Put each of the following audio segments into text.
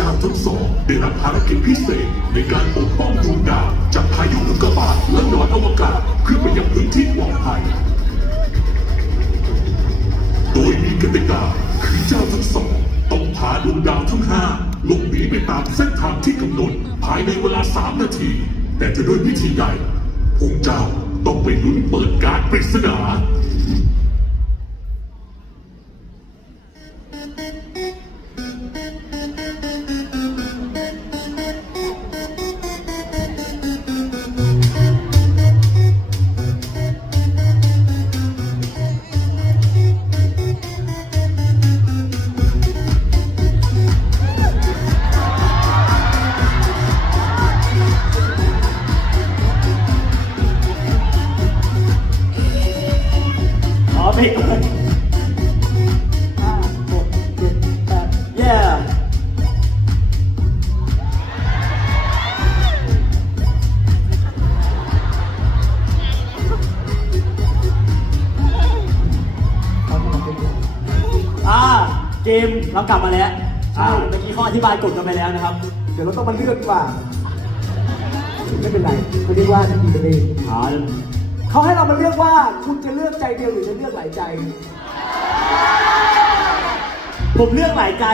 เจ้าทั้งสองได้รับภารกิจพิเศษในการปกป้องดวงดาวจากพายุอุกกาบาตและหนอนอวกาศขึ้นไปยังพื้นที่ปลอดภัย โดยมีกติกาคือเจ้าทั้งสองต้องพาดวงดาวทั้งห้าหลบหนีไปตามเส้นทางที่กำหนดภายในเวลาสามนาที แต่จะด้วยวิธีใดพวกเจ้าต้องไปลุ้นเปิดการปริศนา อ๋อเพลงก่อนห้าหกเจ็ดแปด yeah อ่าเกมเรากลับมาแล้วอ่าเมื่อกี้เขาอธิบายกฎกันไปแล้วนะครับ เดี๋ยวเราต้องมาเลือกดีกว่า ไม่เป็นไรเขาเรียกว่าดีกันเอง อ่า เขาให้เรามาเลือกว่าคุณจะเลือกใจเดียวหรือจะเลือกหลายใจ ผมเลือกหลายใจ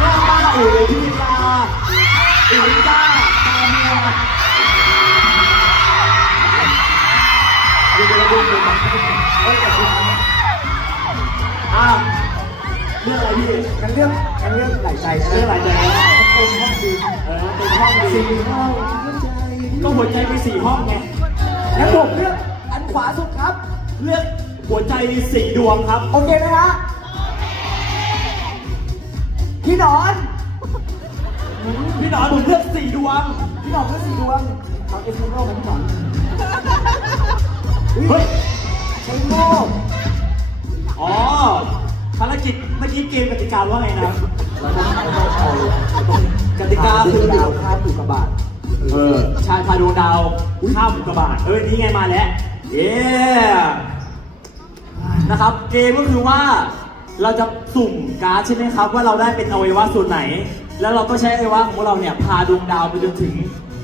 ก็มาอู่เลยพี่ตาอู่ลิต้าตาเมียเดี๋ยวเราดูดูก่อนเฮ้ยแต่คุณอ่าเลือกอะไรพี่กันเลือกกันเลือกหลายใจเลือกหลายใจนะ เป็นห้องดีเออเป็นห้องดีสี่ห้องหัวใจก็หัวใจมีสี่ห้องไงงั้นผมเลือกอันขวาสุดครับ เลือกหัวใจสี่ดวงครับ โอเคไหมฮะพี่หนอน พี่หนอนผมเลือกสี่ดวง พี่หนอนเลือกสี่ดวงเอาเอสเซนโร่มาพี่หนอนเฮ้ยใช้โม่อ๋อ ภารกิจเมื่อกี้เกมกติกาว่าไงนะเราต้องเราต้องเอาเราต้องกติกาคือดาวข้ามอยู่กับบาทเออชายพาดวงดาวข้ามอุกกาบาตเออนี่ไงมาแล้วเย้นะครับ เกมก็คือว่าเราจะสุ่มการ์ดใช่ไหมครับ ว่าเราได้เป็นอวัยวะส่วนไหน แล้วเราก็ใช้อวัยวะของเราเนี่ยพาดวงดาวไปจนถึง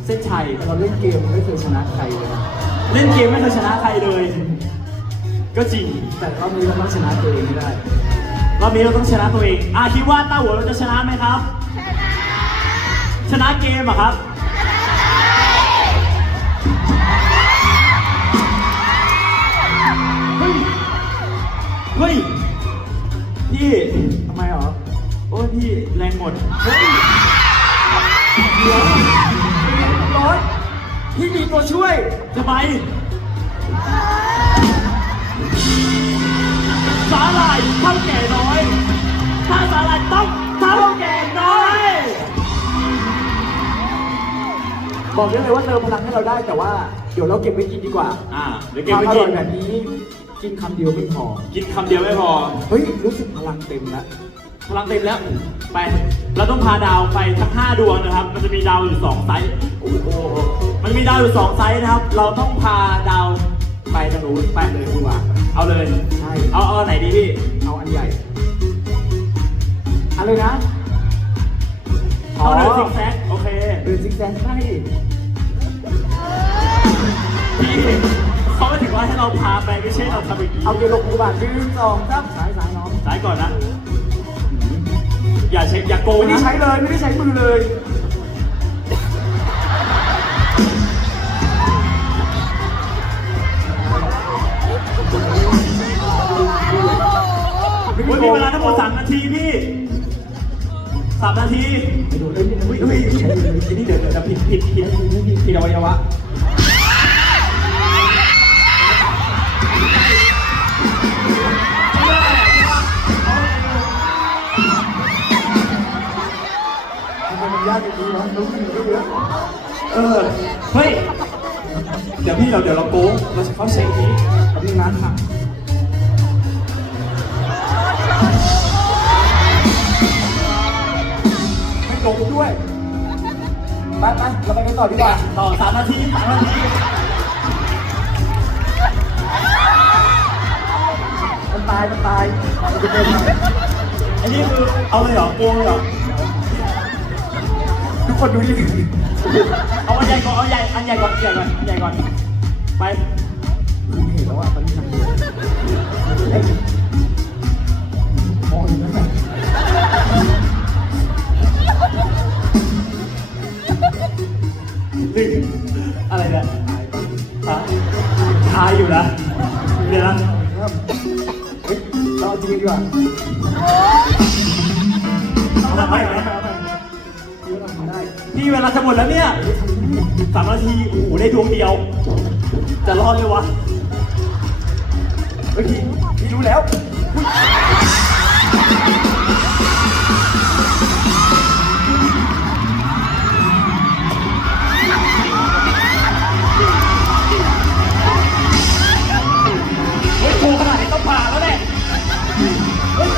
เส้นชัยเราเล่นเกมไม่เคยชนะใครเลยนะเล่นเกมไม่เคยชนะใครเลย ก็จริงแต่รอบนี้เราต้องชนะตัวเองให้ได้ รอบนี้เราต้องชนะตัวเองอะคิดว่าต้าหัวเราจะชนะไหมครับ ชนะเกมเหรอะครับ เฮ้ย เฮ้ย พี่ทำไมหรอ โอ้ยพี่แรงหมด เฮ้ยเดี๋ยวร้อนพี่มีตัวช่วยทำไม สาหร่ายเท่าแก่น้อย ถ้าสาหร่ายต้องเท่าแก่น้อย บอกได้เลยว่าเติมพลังให้เราได้แต่ว่า เดี๋ยวเราเก็บไว้กินดีกว่าอ่าเดี๋ยวคเก็บวามไว้อกิร่อนยแบบนี้ กินคำเดียวไม่พอ กินคำเดียวไม่พอ เฮ้ย รู้สึกพลังเต็มแล้วพลังเต็มแล้ว ไป เราต้องพาดาวไปทั้ง 5 ดวงนะครับ มันจะมีดาวอยู่ 2 ไซส์โอ้โหมันมีดาวอยู่ 2 ไซส์นะครับ เราต้องพาดาว ไปทางนู้นไปเลยดีกว่า เอาเลย ใช่ เอาเอาไหนดีพี่ เอาอันใหญ่อะไรนะเอาเดินซิกแซกโอเคเดินซิกแซกใช่พี่เขาไม่ถึงว่าให้เราพาไปไม่ใช่เราทำอย่างนี้เอาเกลงกูบาทหนึ่งสองสามสายสายน้องสายก่อนนะ อย่าใช้อย่าโกงไม่ได้นะใช้เลยไม่ได้ใช้มือเลย ไม่อุ๊ยได้มีเวลาทั้งหมด3นาทีพี่3นาทีไปดูเล่นอุ้ยอุ้ยใช้มือไอ้นี่เดี๋ยวเดี๋ยวผิดผิดผิดผิดอวัยวะยากอางนี้วะรู้สึกเยอะเออ เฮ้ย เดี๋ยวพี่เราเดี๋ยวเราโกงเราจะเข้าเซ็งนี้ทำยังนั้นค่ะ ไม่ด้วย ไปไปเราไปกันต่อดีกว่าต่อสามนาทีสามนาทีมันตายมันตายอันนี้คือเอาเลยเหรอโกงเลยเหรอ ทุกคนดูนี่เอาอันใหญ่ก่อนเอาใหญ่อันใหญ่ก่อนอันใหญ่ก่อนใหญ่ก่อน ไปเห็นแล้วว่าตอนนี้ทำอยู่เอ้ยมองอยู่นั่นแหละ นึ่อะไรเนี่ยฮะทายอยู่นะเดี๋ยวนะเฮ้ยเราจริงดีกว่าทำไมเอาไปไปคิดว่าเราทำได้พี่เวลาจะหมดแล้วเนี่ยสามนาที โอ้โห ได้ดวงเดียว จะรอดเลยวะเฮ้ยพี่พี่รู้แล้ว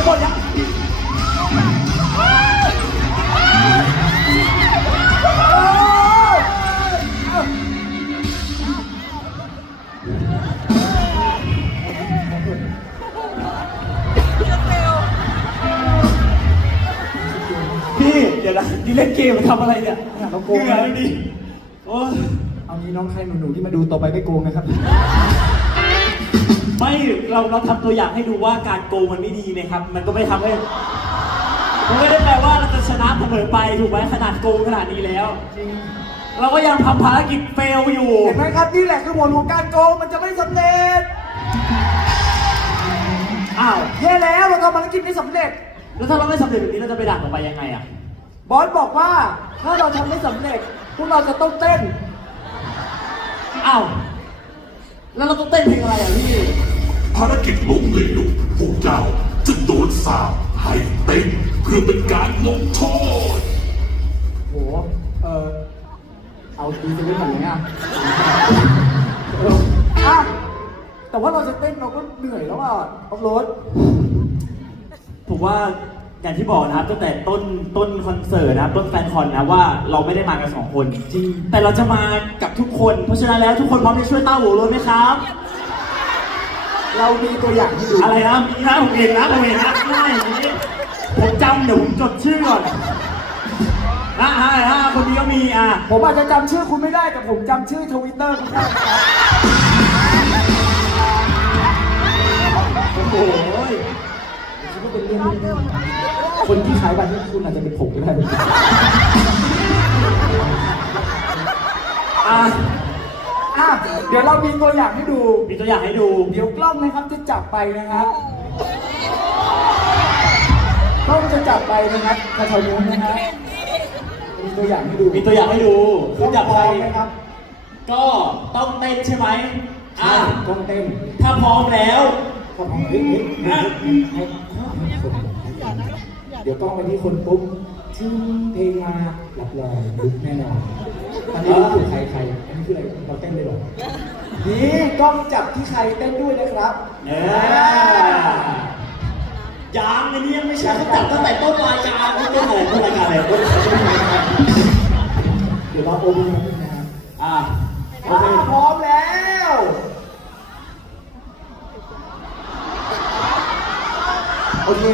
หมดยังพี่เดี๋ยวนะนี่เล่นเกมทำอะไรเนี่ยเราโกเหงนื่อยนะเลยดิโอ้ยเอางี้น้องใครหนูๆที่มาดูต่อไปไม่โกงนะครับ ไม่เราเราทำตัวอย่างให้ดูว่าการโกงมันไม่ดีนะครับ มันก็ไม่ทำให้มันไม่ได้แปลว่าเราจะชนะเสมอไปถูกไหมขนาดโกงขนาดนี้แล้ว เราก็ยังทำภารกิจเฟลอยู่ เห็นไหมครับนี่แหละคือผลของการโกงมันจะไม่สำเร็จอ้าวแย่แล้วเราทำภารกิจไม่สำเร็จ แล้วถ้าเราไม่สำเร็จแบบนี้เราจะไปดักต่อไปยังไงอะบอสบอกว่าถ้าเราทำไม่สำเร็จ พวกเราจะต้องเต้น อ้าวแล้วเราต้องเต้นเพลงอะไรอะพี่ ภารกิจล้มเหลวพวกเจ้าจะโดนสาปให้เต้นเพื่อเป็นการลงโทษ โห เออเอาดีจะได้ก่อนไหมอะเอออะ แต่ว่าเราจะเต้นเราก็เหนื่อยแล้วอะออฟโรดผมว่าอย่างที่บอกนะครับตั้งแต่ต้นต้นคอนเสิร์ตนะครับต้นแฟนคอนนะว่าเราไม่ได้มากันสองคนจริงแต่เราจะมากับทุกคน เพราะฉะนั้นแล้วทุกคนพร้อมจะช่วยต้าหูรถไหมครับ เรามีตัวอย่างให้ดูอะไรนะมีนะผมเห็นนะผมเห็นนะง่ายอย่างนี้ผมจำเดี๋ยวผมจดชื่อก่อนนะฮะฮะคนนี้ก็มีอะผมอาจจะจำชื่อคุณไม่ได้แต่ผมจำชื่อทวิตเตอร์คุณได้นะครับโอ้โหคิดว่าเป็นเรื่องเล่นๆคนที่ขายบัตรให้คุณอาจจะเป็นผมก็ได้อะ อะเดี๋ยวเรามีตัวอย่างให้ดู มีตัวอย่างให้ดู เดี๋ยวกล้องนะครับจะจับไปนะครับกล้องจะจับไปนะครับแถวๆนู้นนะฮะมีตัวอย่างให้ดูมีตัวอย่างให้ดูกล้องจากพใคร้รอมไหมครับ ก็ต้องเต้นใช่ไหมอะกล้องเต้นถ้าพร้อมแล้วกล้องเฮ้ยเฮ้ยเฮ้ยเฮ้ยให้ให้คนเดี๋ยวกล้องไปที่คนปุ๊บชื่อเพลงมารับรองลุกแน่นอนอันนี้รู้อยู่ใครใครอั นนี้คืออะไรเราเต้นได้หรอนี่กล้องจับที่ใครเต้นด้วยนะครับเออยังอันนี้ยังไม่ใช่เขาจับตั้งแต่ต้นรายการต้นอะไรต้นรายการอะไรต้นรายการเดี๋ยวเราโอบูนิดนะครับอะโออ่าเคพร้อมแล้วโอเค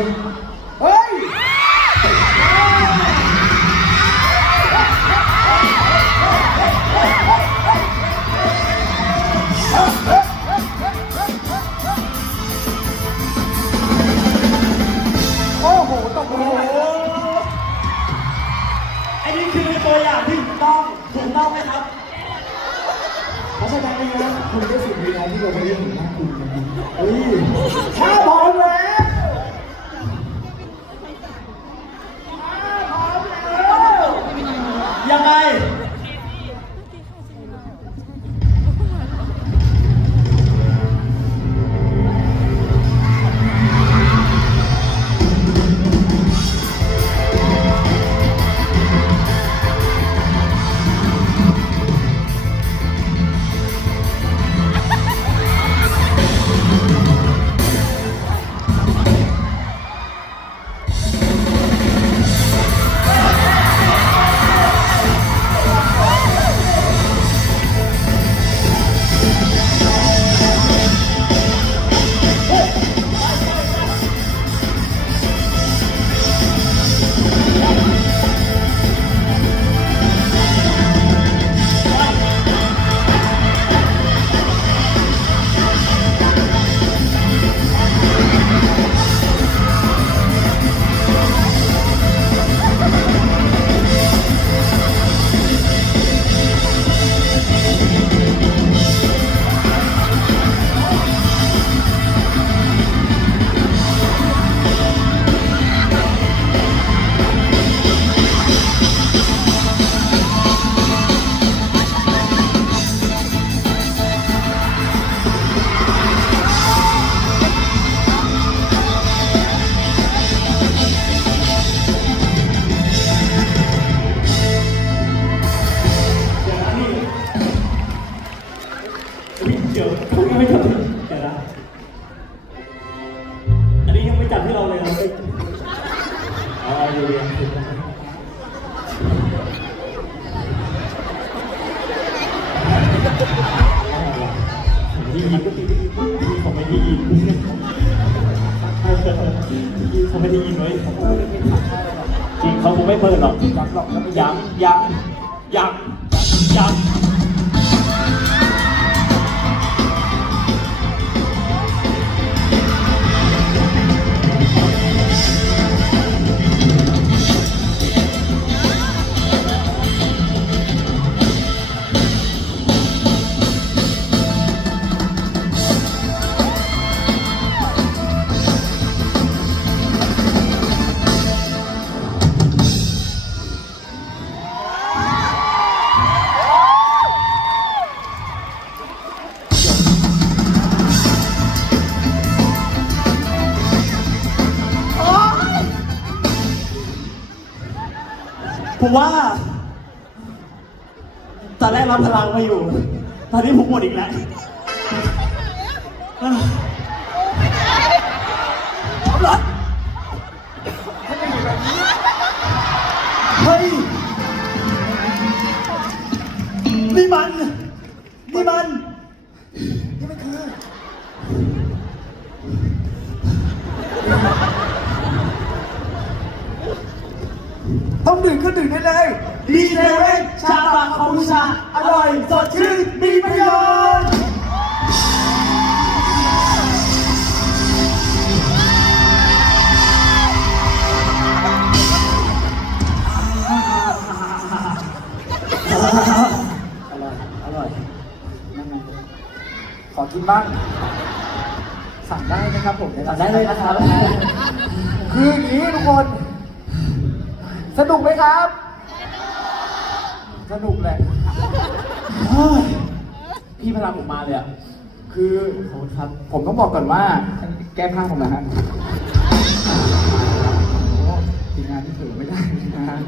คุณก็สุดเวลาที่เราไม่ได้เห็นหน้าคุณเลยเฮ้ย ผมว่า ตอนแรกรับพลังมาอยู่ ตอนนี้ผมหมดอีกแล้ว นะครับผมสั่งได้เลยนะครับ คืออย่างนี้ทุกคน สนุกไหมครับ สนุกแหละเฮ้ยพี่พลังผมมาเลยอะ คือผมครับ ผมต้องบอกก่อนว่า แก้ผ้าผมนะฮะโอ้ทีมงานที่ถือไม่ได้นะฮะ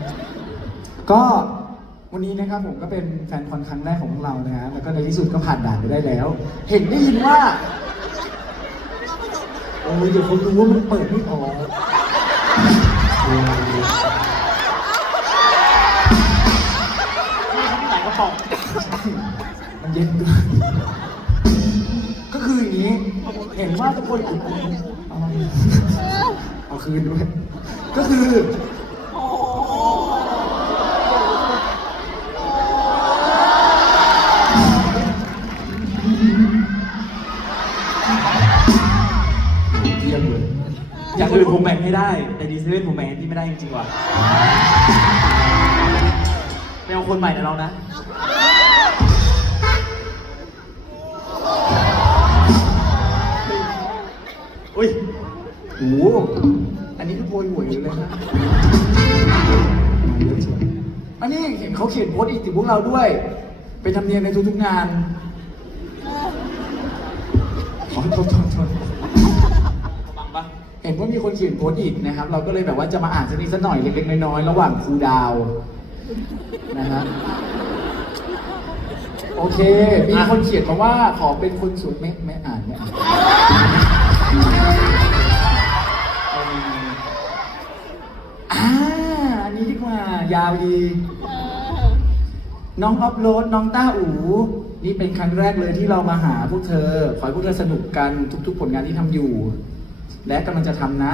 ก็วันนี้นะครับผมก็เป็นแฟนคอนครั้งแรกของพวกเรานะฮะ แล้วก็ในที่สุดก็ผ่านด่านไปได้แล้ว เห็นได้ยินว่า โอ้ยเดี๋ยวเขารู้ว่ามันเปิดไม่ออกไหนกระป๋องมันเย็นเกินก็คืออย่างนี้ เห็นว่าทุกคนเอาเอาคืนด้วย ก็คือ ได้แต่ดีเซเว่นผมแบ่งให้พี่ไม่ได้จริงๆว่ะไม่เอาคนใหม่นะเรานะอุ้ยโอ้โหอันนี้คือโพยหวยอยู่เลยนะอันนี้เห็นเขาเขียนโพสต์อีกถึงพวกเราด้วย เป็นธรรมเนียมในทุกๆงานขอโทษโทษโทษบังปะเห็นว่า มีคนเขียนโพสต์อีกนะครับ เราก็เลยแบบว่าจะมาอ่านสักนิดสักหน่อยเล็กๆน้อยๆระหว่างครูดาวนะฮะโอเค มีคนเขียนมาว่าขอเป็นคนสวยไม่ไม่อ่านไม่อ่านอ่าอันนี้ดีกว่า ยาวดี น้องอัพโหลดน้องต้าอูนี่เป็นครั้งแรกเลยที่เรามาหาพวกเธอ ขอให้พวกเธอสนุกกันทุก ๆ ผลงานที่ทำอยู่ และกำลังจะทำนะ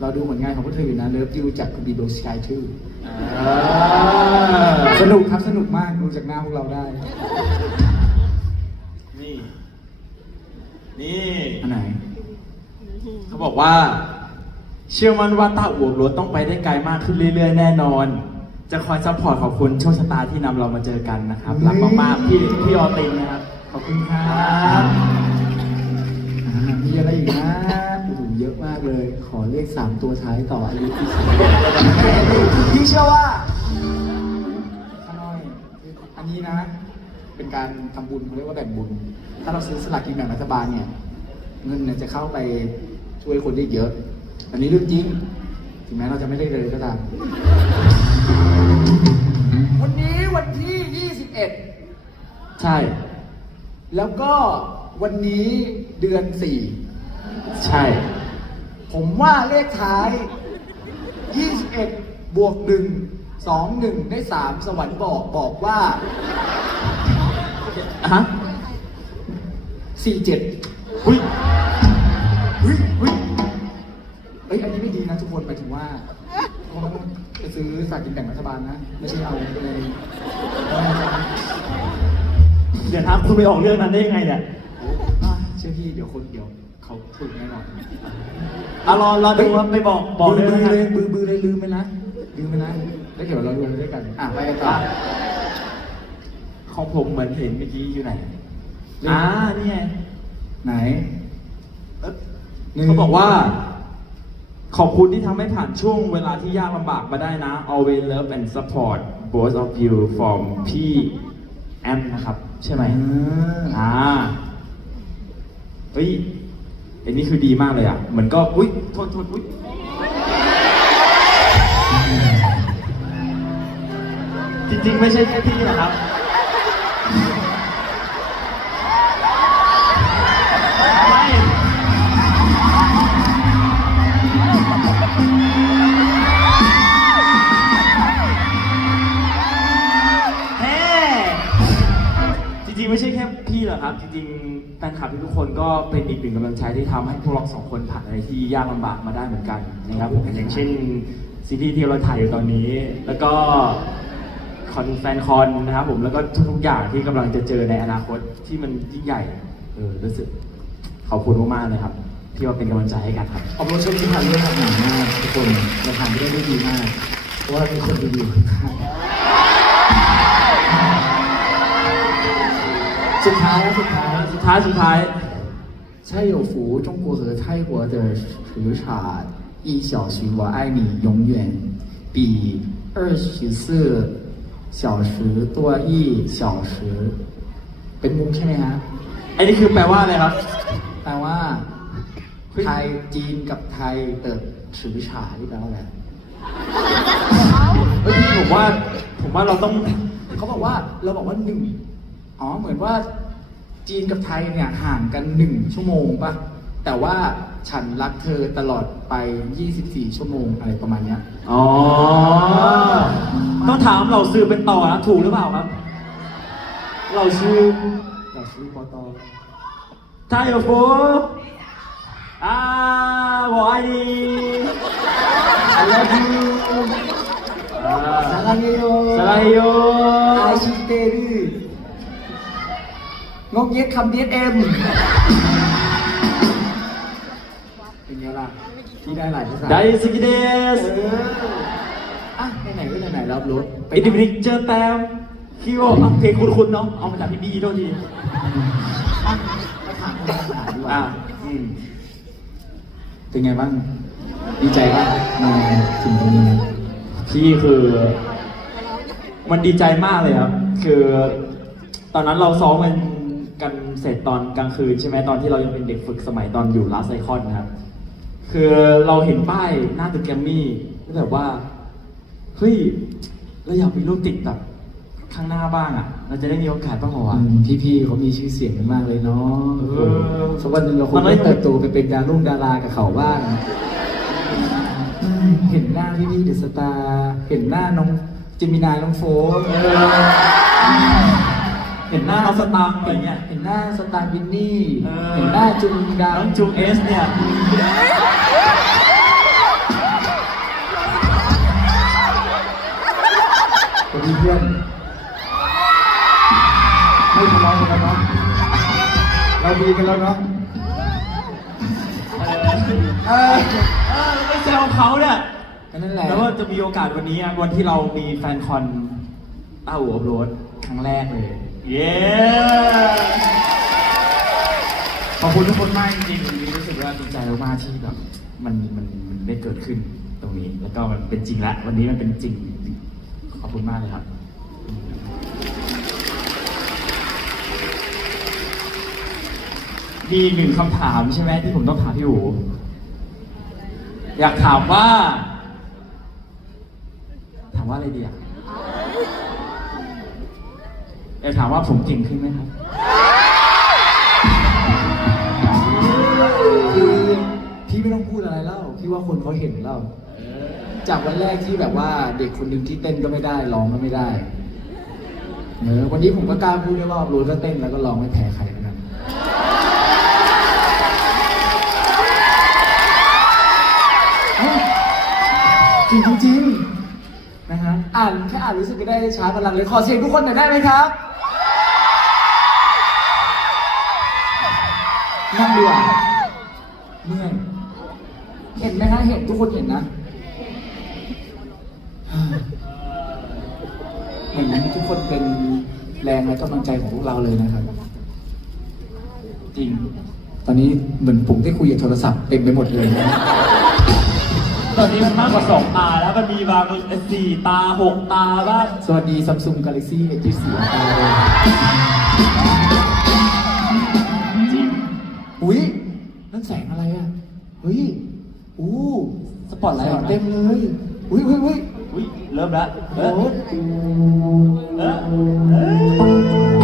เราดูผลงานของพวกเธออยู่นะเลิฟยูจากคุณบีโบสกายทูสนุกครับสนุกมากดูจากหน้าพวกเราได้ นี่ นี่อันไหน เขาบอกว่า เชื่อมั่นว่าต้าอวบรถต้องไปได้ไกลมากขึ้นเรื่อยๆ แน่นอน จะคอยซัพพอร์ตขอบคุณโชคชะตาที่นำเรามาเจอกันนะครับ รักมากๆพี่พี่ออตินนะครับ ขอบคุณครับอ่ามีอะไรอีกนะโอ้โหเยอะมากเลย ขอเลขสามตัวท้ายต่ออายุที่สิบพี่เชื่อว่าข้าน้อย อันนี้นะ เป็นการทำบุญเขาเรียกว่าแบ่งบุญ ถ้าเราซื้อสลากกินแบ่งรัฐบาลเนี่ย เงินเนี่ยจะเข้าไปช่วยคนได้เยอะ อันนี้เรื่องจริง ถึงแม้เราจะไม่ได้เลยก็ตาม วันนี้วันที่ 21 ใช่ แล้วก็วันนี้เดือนสี่ใช่ ผมว่าเลขท้าย 21 บวก 1 2 1 ได้ 3 สวรรค์บอกบอกว่าอะฮะ47อุ้ยเฮ้ยเฮ้ยเอ้ยอันนี้ไม่ดีนะทุกคนหมายถึงว่าทุกคนต้องไปซื้อสลากกินแบ่งรัฐบาลนะ ไม่ใช่เอาไปเลยเดี๋ยวนะคุณไปออกเรื่องนั้นได้ยังไงเนี่ยอะเชื่อพี่เดี๋ยวคนเดี๋ยว เขาถูกแน่นอนอะรอรอดูครับไปบอกบอกเลยบืนะอครับเลยบือบือเลยลืมไปนะลืมไปนะแล้วเดี๋ยวเราดูด้วยกันอะไปกันต่อของผมเหมือนเห็นเมื่อกี้อยู่ไหนอ่านี่ไงไหนเขาบอกว่า ขอบคุณที่ทำให้ผ่านช่วงเวลาที่ยากลำบากมาได้นะ always love and support both of you from พี่แอมนะครับ ใช่ไหมอ่าเฮ้ย อันนี้คือดีมากเลยอะเหมือนก็อุ้ยโทษโทษอุ้ยจริงๆ ไม่ใช่แค่พี่นะครับ คลับทุกคนก็เป็นอีกหนึ่งกำลังใจที่ทำให้พวกเราสองคนผ่านอะไรที่ยากลำบากมาได้เหมือนกันนะครับอย่างเช่นซีรีส์ที่เราถ่ายอยู่ตอนนี้ แล้วก็คอนแฟนคอนนะครับผมแล้วก็ทุกๆอย่างที่กำลังจะเจอในอนาคตที่มันยิ่งใหญ่เออรู้สึกขอบคุณมากๆเลยครับ ที่มาเป็นกำลังใจให้กันครับ ขอบคุณช่วงที่ผ่านเรื่องทำหนังมากทุกคนเราผ่านไปได้ด้วยดีมาก เพราะว่ามีคนดูอยู่ข้างๆ ท้าย สุดท้ายสุดท้าย 蔡有福中国和泰国的时差一小时我爱你永远比二十四小时多一小时เป็นมุกใช่ไหมฮะ อันนี้คือแปลว่าอะไรครับ แปลว่า ไทยจีนกับไทยเติบฉือฉาที่แปลว่าอะไร เฮ้ยผมว่าผมว่าเราต้อง เขาบอกว่าเราบอกว่าหนึ่งอ๋อเหมือนว่า จีนกับไทยเนี่ยห่างกันหนึ่งชั่วโมงปะแต่ว่าฉันรักเธอตลอดไป 24 ชั่วโมงอะไรประมาณเนี้ยอ๋อ ต้องถามเราซื้อเป็นต่อนะถูกหรือเปล่าครับเราซื้อเราซื้อปอตอไทยโอโฟอ่าวอไอดีอัลลอฮฺซาลาเยโยซาลาเยโยอาชิเตรี งกเย็ดคำเดียดเอ็มเป็นไงล่ะที่ได้หลายภาษาไดซิกิเดสเอออะไหนๆก็ไหนๆรับรถไปอินดิบิกเจอแตมคิโออะเพลงคุณๆเนาะเอามาจากพี่บีโทษทีอะมาถามคำถามดีกว่าอ่าอืมเป็นไงบ้าง ดีใจป่ะมาถึงตรงนี้พี่คือ มันดีใจมากเลยครับ คือ ตอนนั้นเราซ้อมกัน กันเสร็จตอนกลางคืนใช่ไหมตอนที่เรายังเป็นเด็กฝึกสมัยตอนอยู่ลาสไซคอนนะครับ คือเราเห็นป้ายหน้าตึกแกรมมี่แล้วแบบว่า เฮ้ย เราอยากมีรูปติดแบบข้างหน้าบ้างอะ เราจะได้มีโอกาสบ้างเหรอวะ พี่พี่ๆเขามีชื่อเสียงกันมากเลยเนาะเออสักวันหนึงเราคมังนไม่ได้เติบโตไปเป็นดารุ่งดารากับเขาบ้างอืมเห็นหน้าพี่พี่เดอะสตาร์ เห็นหน้าน้องเจมินายน้องโฟน เออเห็นหน้าเอาสตางค์อะไรเงี้ย เห็นหน้าสตาร์วินนี่ เออ เห็นหน้าจุงดาวน้องจูเอสเนี่ยเป็นเพื่อนไม่ทะเลาะกันแล้วเนาะเราดีกันแล้วเนาะเออเออไปแซวเขาเนี่ย ก็นั่นแหละ แล้วว่าจะมีโอกาสวันนี้อะวันที่เรามีแฟนคอนต้าหัวอบรถครั้งแรกเลย เย้ขอบคุณทุกคนมากจริงๆวันนี้รู้สึกว่าดีใจมากๆที่แบบมันมันมันได้เกิดขึ้นตรงนี้ แล้วก็มันเป็นจริงแล้ววันนี้มันเป็นจริงขอบคุณมากเลยครับ มีอีกหนึ่งคำถามใช่ไหมที่ผมต้องถามพี่อู๋อยากถามว่า ถามว่าอะไรดีอะ แต่ถามว่าผมเก่งขึ้นไหมครับพี่ไม่ต้องพูดอะไรเล่าพี่ว่าคนเขาเห็นเล่าจากวันแรกที่แบบว่าเด็กคนหนึ่งที่เต้นก็ไม่ได้ร้องก็ไม่ได้เออวันนี้ผมก็กล้าพูดได้ว่ารู้ก็เต้นแล้วก็ร้องไม่แพ้ใครนะครับจริงจริงนะฮะอ่านแค่อ่านรู้สึกไม่ได้ช้ากำลังเลยขอเสียงทุกคนหน่อยได้ไหมครับ นั่งดีกว่าเมื่อยเห็นไหมฮะเห็นทุกคนเห็นนะเหมือนทุกคนเป็นแรงและกำลังใจของพวกเราเลยนะครับ จริง ตอนนี้เหมือนผมได้คุยกับโทรศัพท์เต็มไปหมดเลยนะตอนนี้มันมากกว่าสองตาแล้วมันมีบางสี่ตาหกตาบ้างสวัสดี Samsung Galaxy S24 ตาเลยจริง อุ้ยนั่นแสงอะไรอะเฮ้ยอู้สปอตไลแสท์งเต็มเลยอุ้ยอุ้ยอุ้ยอุ้ยเริ่มแล้วเอโอ้อโหเออเออ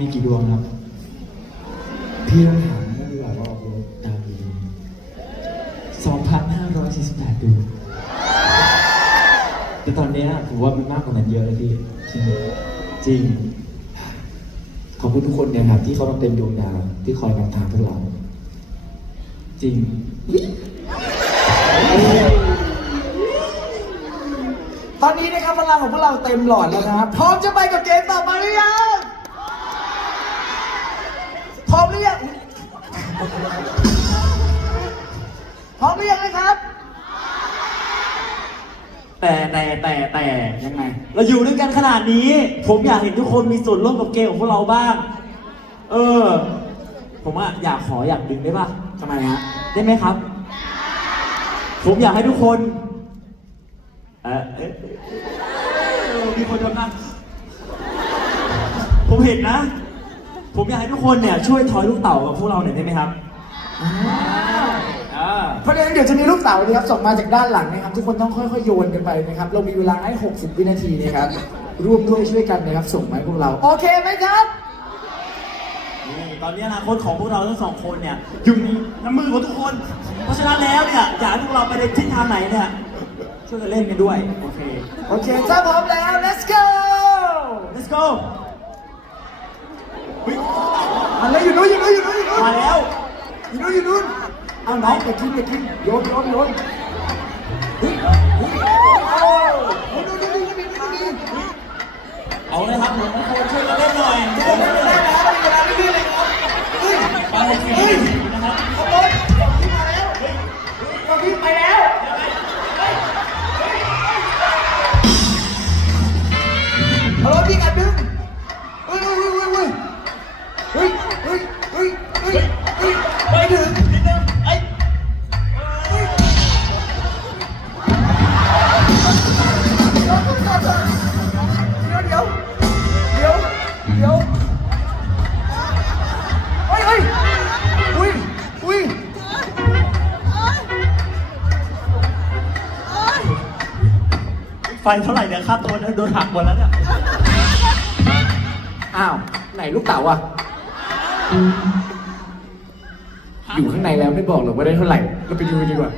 มีกี่ดวงครับ พี่ต้องถามนั่นดีกว่าว่าออกดวงดาวกี่ดวง2,548ดวงแต่ตอนนี้ถือว่ามันมากกว่านั้นเยอะเลยพี่จริงจริง ขอบคุณทุกคนนะครับ ที่เขามาเต็มดวงดาวที่คอยนำทางพวกเรา จริง ตอนนี้นะครับพลังของพวกเราเต็มหลอดแล้วนะครับ พร้อมจะไปกับเกมต่อไปหรือยัง พร้อมหรือยังนะครับ แต่แต่แต่แต่ยังไง เราอยู่ด้วยกันขนาดนี้ ผมอยากเห็นทุกคนมีส่วนร่วมกับเกมของพวกเราบ้าง เออ ผมอะอยากขออยากดึงได้ป่ะทำไมฮะ ได้ไหมครับ ผมอยากให้ทุกคน เออเอ๊ะเออมีคนทำหน้าผมเห็นนะ ผมอยากให้ทุกคนเนี่ยช่วยทอยลูกเต่ากับพวกเราหน่อยได้ไหมครับอ่า เพราะฉะนั้นเดี๋ยวจะมีลูกเต๋านะครับส่งมาจากด้านหลังนะครับ ทุกคนต้องค่อยๆโยนกันไปนะครับ เรามีเวลาให้ 60 วินาทีนะครับร่วมด้วยช่วยกันนะครับ ส่งมาให้พวกเรา โอเคไหมครับนี่ตอนนี้อนาคตของพวกเราทั้งสองคนเนี่ยอยู่ในน้ำมือของทุกคน เพราะฉะนั้นแล้วเนี่ยอยากให้พวกเราไปในทิศทางไหนเนี่ยช่วยกันเล่นกันด้วย โอเค โอเคถ้าพร้อมแล้ว let's go let's go เฮ้ยมาเลยอยู่นู้นอยู่นู้นอยู่นู้นอยู่นู้นมาแล้วอยู่นู้นอยู่นู้น เอาน้องไปกินไปกินโยนโยนโยนเฮ้ยเฮ้ยโอ้ยดูดูดูดูดูดูดูเอาเลยครับผมทุกคนช่วยกันเล่นหน่อยช่วยกันเล่นหน่อยได้แล้วได้เวลาไม่ดีเลยครับเฮ้ยไป ไฟเท่าไหร่เนี่ยค่าตัวโดนหักหมดแล้วเนี่ยอ้าว ไหนลูกเต๋าอะ อยู่ข้างในแล้วไม่บอกหรอกว่าได้เท่าไหร่ เราไปดูกันดีกว่า